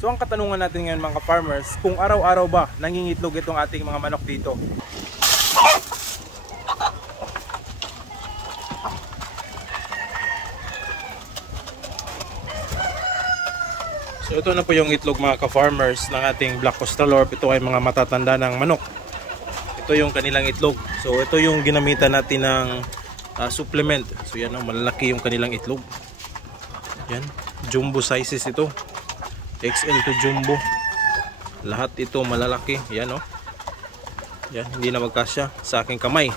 So ang katanungan natin ngayon mga farmers, kung araw-araw ba nangingitlog itong ating mga manok dito? So ito na po yung itlog mga ka-farmers ng ating Black Australorp. Ito ay mga matatanda ng manok. Ito yung kanilang itlog. So ito yung ginamitan natin ng supplement. So yan, malalaki yung kanilang itlog. Yan, jumbo sizes ito. XL to jumbo. Lahat ito malalaki. Yan Yan, hindi na magkasya sa aking kamay.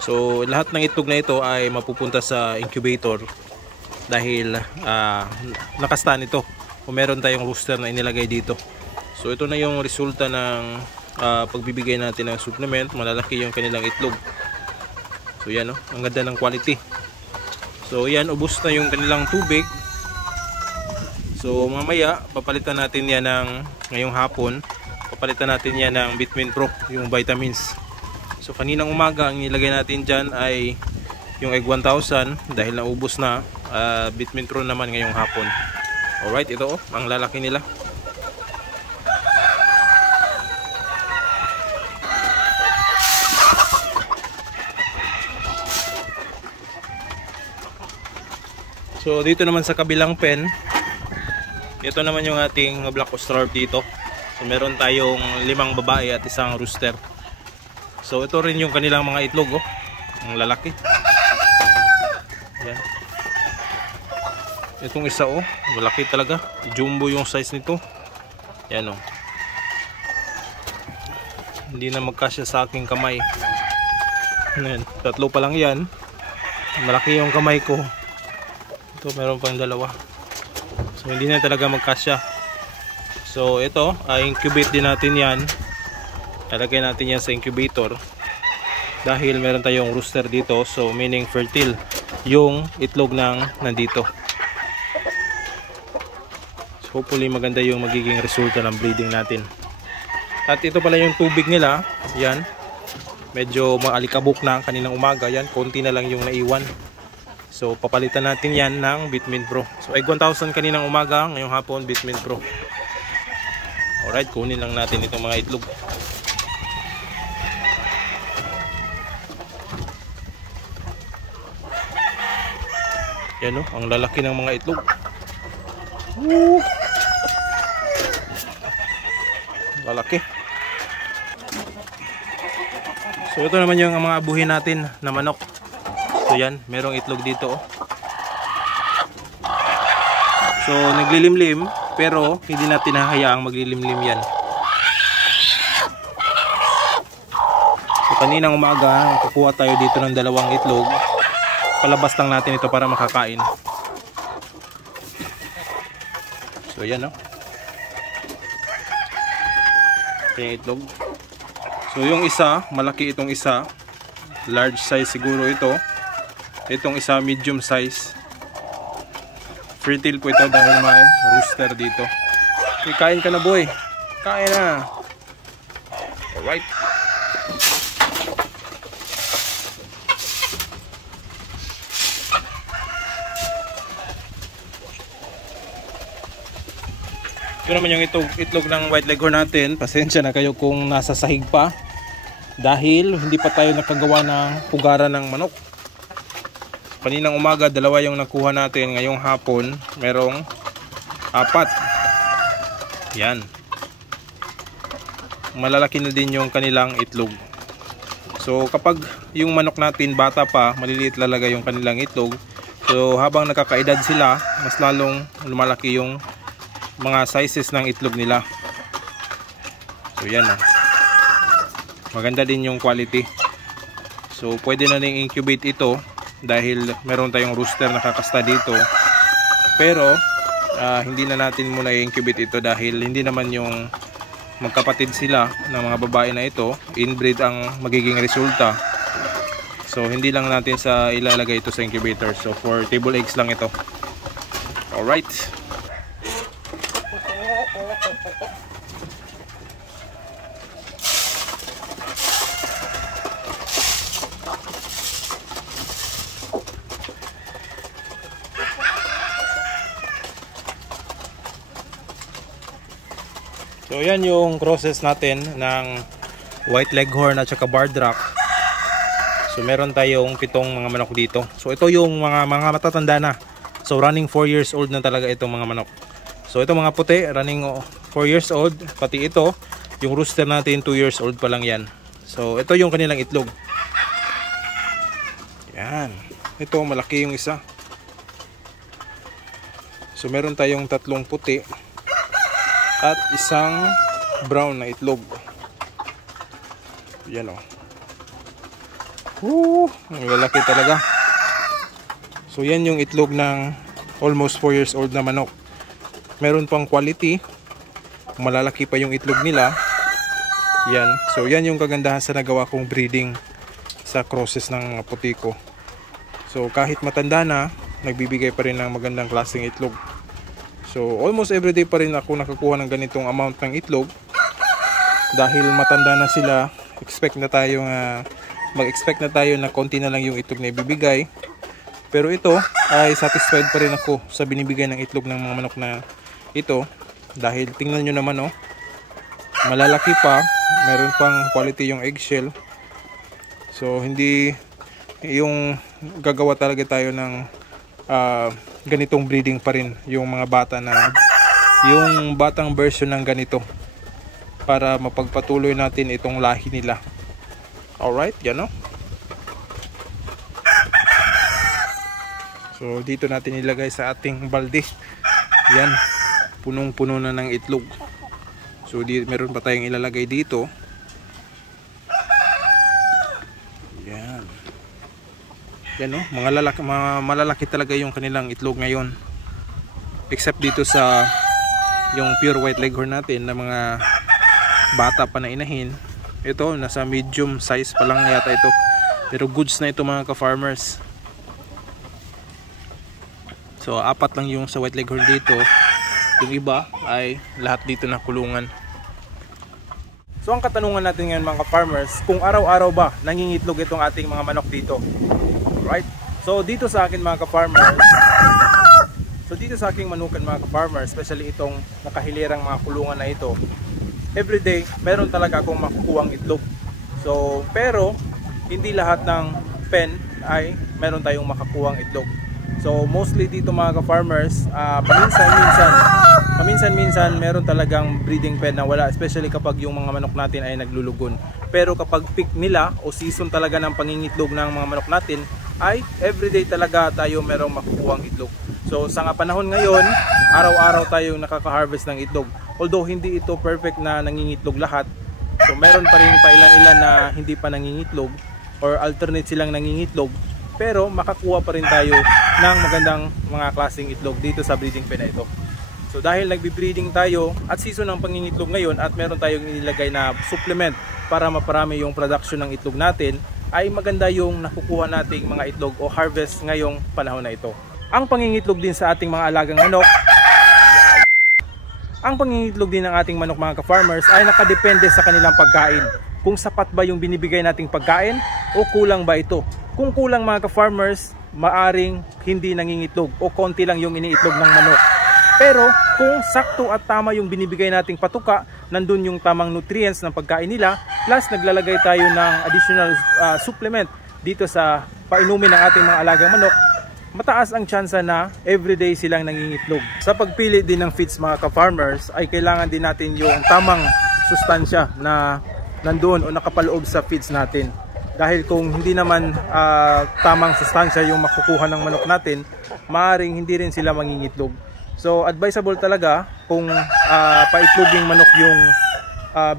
So lahat ng itlog na ito ay mapupunta sa incubator dahil nakastan ito. Kung meron tayong rooster na inilagay dito. So ito na yung resulta ng pagbibigay natin ng supplement. Malalaki yung kanilang itlog. So yan ang ganda ng quality. So yan, ubos na yung kanilang tubig. So mamaya papalitan natin yan ngayong hapon. Papalitan natin yan ng Vitamin Pro, yung vitamins. So kaninang umaga ang nilagay natin dyan ay yung Egg 1000 dahil naubos na. Vitamin Pro naman ngayong hapon. Alright, ito ang lalaki nila. So dito naman sa kabilang pen, ito naman yung ating Black Australorp dito. So meron tayong 5 babae at isang rooster. So ito rin yung kanilang mga itlog ang lalaki. Yan. Itong isa malaki talaga. Jumbo yung size nito. Yan Hindi na magkasya sa aking kamay. Yan. 3 pa lang yan. Malaki yung kamay ko. Ito meron pang 2. So hindi na talaga magkasya. So ito, incubate din natin yan. Lalagay natin yan sa incubator. Dahil meron tayong rooster dito. So meaning fertile yung itlog nandito. So hopefully maganda yung magiging resulta ng breeding natin. At ito pala yung tubig nila. Yan. Medyo maalikabok na kaninang umaga. Yan, konti na lang yung naiwan. So papalitan natin yan ng Vitamin Pro. So Egg 1000 kaninang umaga, ngayong hapon Vitamin Pro. Alright, kunin lang natin itong mga itlog. Yan ang lalaki ng mga itlog. Woo! Lalaki. So ito naman yung mga abuhin natin na manok. So yan, merong itlog dito So naglilimlim, pero hindi natin hahayaang maglilimlim yan. So kaninang umaga, kukuha tayo dito ng 2 itlog. Palabas lang natin ito para makakain. So yan yung itlog. So yung isa, malaki itong isa. Large size siguro ito. Itong isa medium size. Fertile po ito dahil may rooster dito. Okay, kain ka na boy. Kain na. Alright. Ito naman yung itlog ng white leghorn natin. Pasensya na kayo kung nasa sahig pa. Dahil hindi pa tayo nakagawa ng pugaran ng manok. Kaninang umaga 2 yung nakuha natin. Ngayong hapon merong 4. Yan. Malalaki na din yung kanilang itlog. So kapag yung manok natin bata pa, maliliit talaga yung kanilang itlog. So habang nakakaedad sila, mas lalong lumalaki yung mga sizes ng itlog nila. So yan maganda din yung quality. So pwede na ring incubate ito dahil meron tayong rooster na kakasta dito. Pero hindi na natin muna i-incubate ito dahil hindi naman yung magkapatid sila ng mga babae na ito. Inbreed ang magiging resulta. So hindi lang natin ilalagay ito sa incubator. So for table eggs lang ito. Alright. So yan yung process natin ng white leghorn at saka barred rock. So meron tayong 7 mga manok dito. So ito yung mga matatanda na. So running 4 years old na talaga itong mga manok. So ito mga puti, running 4 years old. Pati ito, yung rooster natin 2 years old pa lang yan. So ito yung kanilang itlog. Yan. Ito malaki yung isa. So meron tayong 3 puti at isang brown na itlog. Yan o. Ang lalaki talaga. So yan yung itlog ng almost 4 years old na manok. Meron pang quality. Malalaki pa yung itlog nila. Yan. So yan yung kagandahan sa nagawa kong breeding sa crosses ng puti ko. So kahit matanda na, nagbibigay pa rin ng magandang klaseng itlog. So almost everyday pa rin ako nakakuha ng ganitong amount ng itlog. Dahil matanda na sila, mag-expect na tayo na konti na lang yung itlog na ibibigay. Pero ito ay satisfied pa rin ako sa binibigay ng itlog ng mga manok na ito. Dahil tingnan nyo naman malalaki pa, meron pang quality yung eggshell. So hindi yung gagawa talaga tayo ng ganitong breeding pa rin yung mga bata na yung batang version ng ganito para mapagpatuloy natin itong lahi nila. Alright, yan o. So dito natin ilagay sa ating balde. Yan, punong-puno na ng itlog. So meron pa tayong ilalagay dito. Yan. Yan o, malalaki talaga yung kanilang itlog ngayon. Except dito sa yung pure white leghorn natin na mga bata pa na inahin. Ito, nasa medium size pa lang yata ito. Pero goods na ito mga ka-farmers. So 4 lang yung sa white leghorn dito. Yung iba ay lahat dito na kulungan. So ang katanungan natin ngayon mga ka-farmers, kung araw-araw ba nangingitlog itong ating mga manok dito? Right? So dito sa akin mga ka-farmers, dito sa aking manukan mga ka-farmers, especially itong nakahilirang mga kulungan na ito, everyday meron talaga akong makukuhang itlog. So pero hindi lahat ng pen ay meron tayong makakuhang itlog. So mostly dito mga ka-farmers, paminsan-minsan meron talagang breeding pen na wala, especially kapag yung mga manok natin ay naglulugon. Pero kapag peak nila o season talaga ng pangingitlog ng mga manok natin, ay everyday talaga tayo merong makukuhang itlog. So sa panahon ngayon, araw-araw tayong nakaka-harvest ng itlog. Although hindi ito perfect na nangingitlog lahat, so meron pa rin pailan-ilan na hindi pa nangingitlog or alternate silang nangingitlog, pero makakuha pa rin tayo ng magandang mga klaseng itlog dito sa breeding pen na ito. So dahil nagbi-breeding tayo at season ng pangingitlog ngayon at meron tayong inilagay na supplement para maparami yung production ng itlog natin, ay maganda yung nakukuha nating mga itlog o harvest ngayong panahon na ito. Ang pangingitlog din sa ating mga alagang manok, ang pangingitlog din ng ating manok mga ka-farmers ay nakadepende sa kanilang pagkain. Kung sapat ba yung binibigay nating pagkain o kulang ba ito. Kung kulang mga ka-farmers, maaring hindi nangingitlog o konti lang yung iniitlog ng manok. Pero kung sakto at tama yung binibigay nating patuka, nandun yung tamang nutrients ng pagkain nila, plus naglalagay tayo ng additional supplement dito sa painumin ng ating mga alagang manok, mataas ang tsansa na everyday silang nangingitlog. Sa pagpili din ng feeds mga ka-farmers, ay kailangan din natin yung tamang sustansya na nandun o nakapaloob sa feeds natin. Dahil kung hindi naman tamang sustansya yung makukuha ng manok natin, maaaring hindi rin sila mangingitlog. So advisable talaga kung paitloging manok yung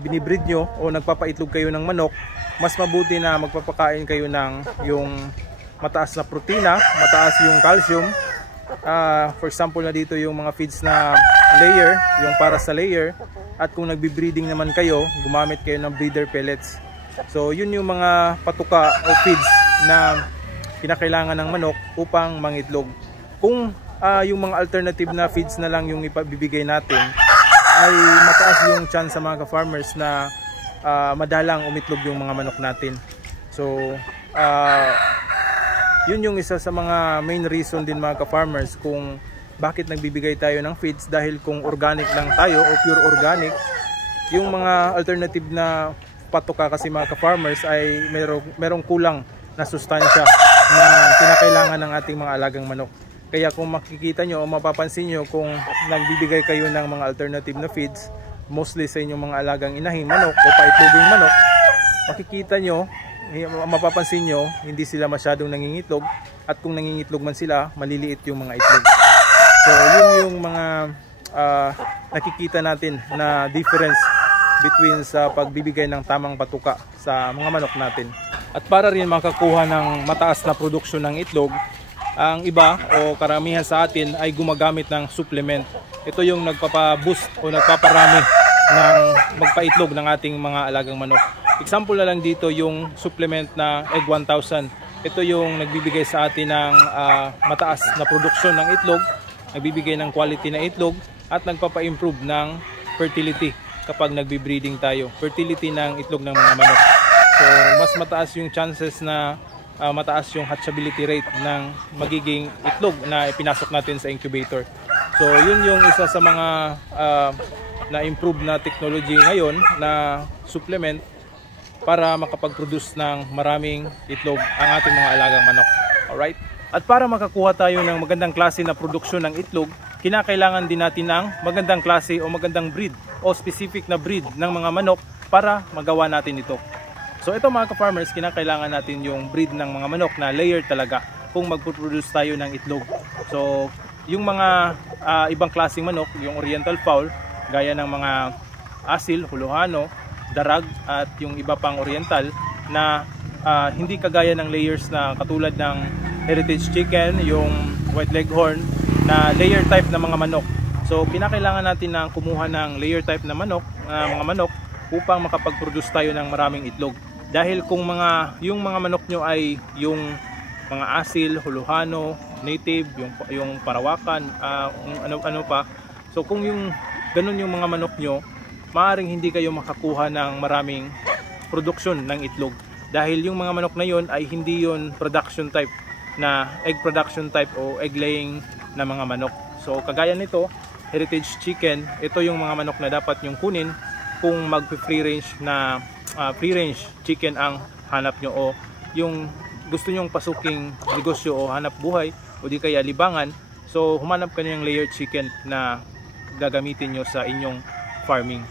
binibreed nyo o nagpapaitlog kayo ng manok, mas mabuti na magpapakain kayo ng yung mataas na protina, mataas yung calcium. For example na dito yung mga feeds na layer, yung para sa layer. At kung nagbi-breeding naman kayo, gumamit kayo ng breeder pellets. So yun yung mga patuka o feeds na kinakailangan ng manok upang mangitlog. Kung yung mga alternative na feeds na lang yung ipabibigay natin, ay mataas yung chance sa mga ka-farmers na madalang umitlog yung mga manok natin. So yun yung isa sa mga main reason din mga ka-farmers kung bakit nagbibigay tayo ng feeds. Dahil kung organic lang tayo o pure organic, yung mga alternative na patuka kasi mga ka-farmers ay merong kulang na sustansya na kinakailangan ng ating mga alagang manok. Kaya kung makikita nyo o mapapansin nyo kung nagbibigay kayo ng mga alternative na feeds, mostly sa inyong mga alagang inahing manok o paitloging manok, makikita nyo, mapapansin nyo, hindi sila masyadong nangingitlog, at kung nangingitlog man sila, maliliit yung mga itlog. So yun yung mga nakikita natin na difference between sa pagbibigay ng tamang patuka sa mga manok natin. At para rin makakuha ng mataas na produksyon ng itlog, ang iba o karamihan sa atin ay gumagamit ng supplement. Ito yung nagpapa-boost o nagpaparami ng magpaitlog ng ating mga alagang manok. Example na lang dito yung supplement na Egg 1000. Ito yung nagbibigay sa atin ng mataas na produksyon ng itlog, nagbibigay ng quality na itlog, at nagpapa-improve ng fertility kapag nagbi-breeding tayo. Fertility ng itlog ng mga manok. So mas mataas yung chances na mataas yung hatchability rate ng magiging itlog na ipinasok natin sa incubator. So yun yung isa sa mga na-improve na technology ngayon na supplement para makapag-produce ng maraming itlog ang ating mga alagang manok. Alright? At para makakuha tayo ng magandang klase na produksyon ng itlog, kinakailangan din natin ng magandang klase o magandang breed o specific na breed ng mga manok para magawa natin ito. So ito mga ka-farmers, kinakailangan natin yung breed ng mga manok na layer talaga kung magpo-produce tayo ng itlog. So yung mga ibang klaseng manok, yung oriental fowl, gaya ng mga asil, huluhano, darag at yung iba pang oriental na hindi kagaya ng layers na katulad ng heritage chicken, yung white leghorn na layer type na mga manok. So kinakailangan natin na kumuha ng layer type na manok, mga manok upang makapag-produce tayo ng maraming itlog. Dahil kung yung mga manok nyo ay yung mga asil, huluhano, native, yung parawakan, ano pa. So kung yung ganun yung mga manok nyo, maaaring hindi kayo makakuha ng maraming production ng itlog. Dahil yung mga manok na yon ay hindi yon production type na egg production type o egg laying na mga manok. So kagaya nito, heritage chicken, ito yung mga manok na dapat yung kunin kung mag-free range na free range chicken ang hanap nyo o yung gusto nyong pasuking negosyo o hanap buhay o di kaya libangan. So humanap ka ng layer chicken na gagamitin nyo sa inyong farming.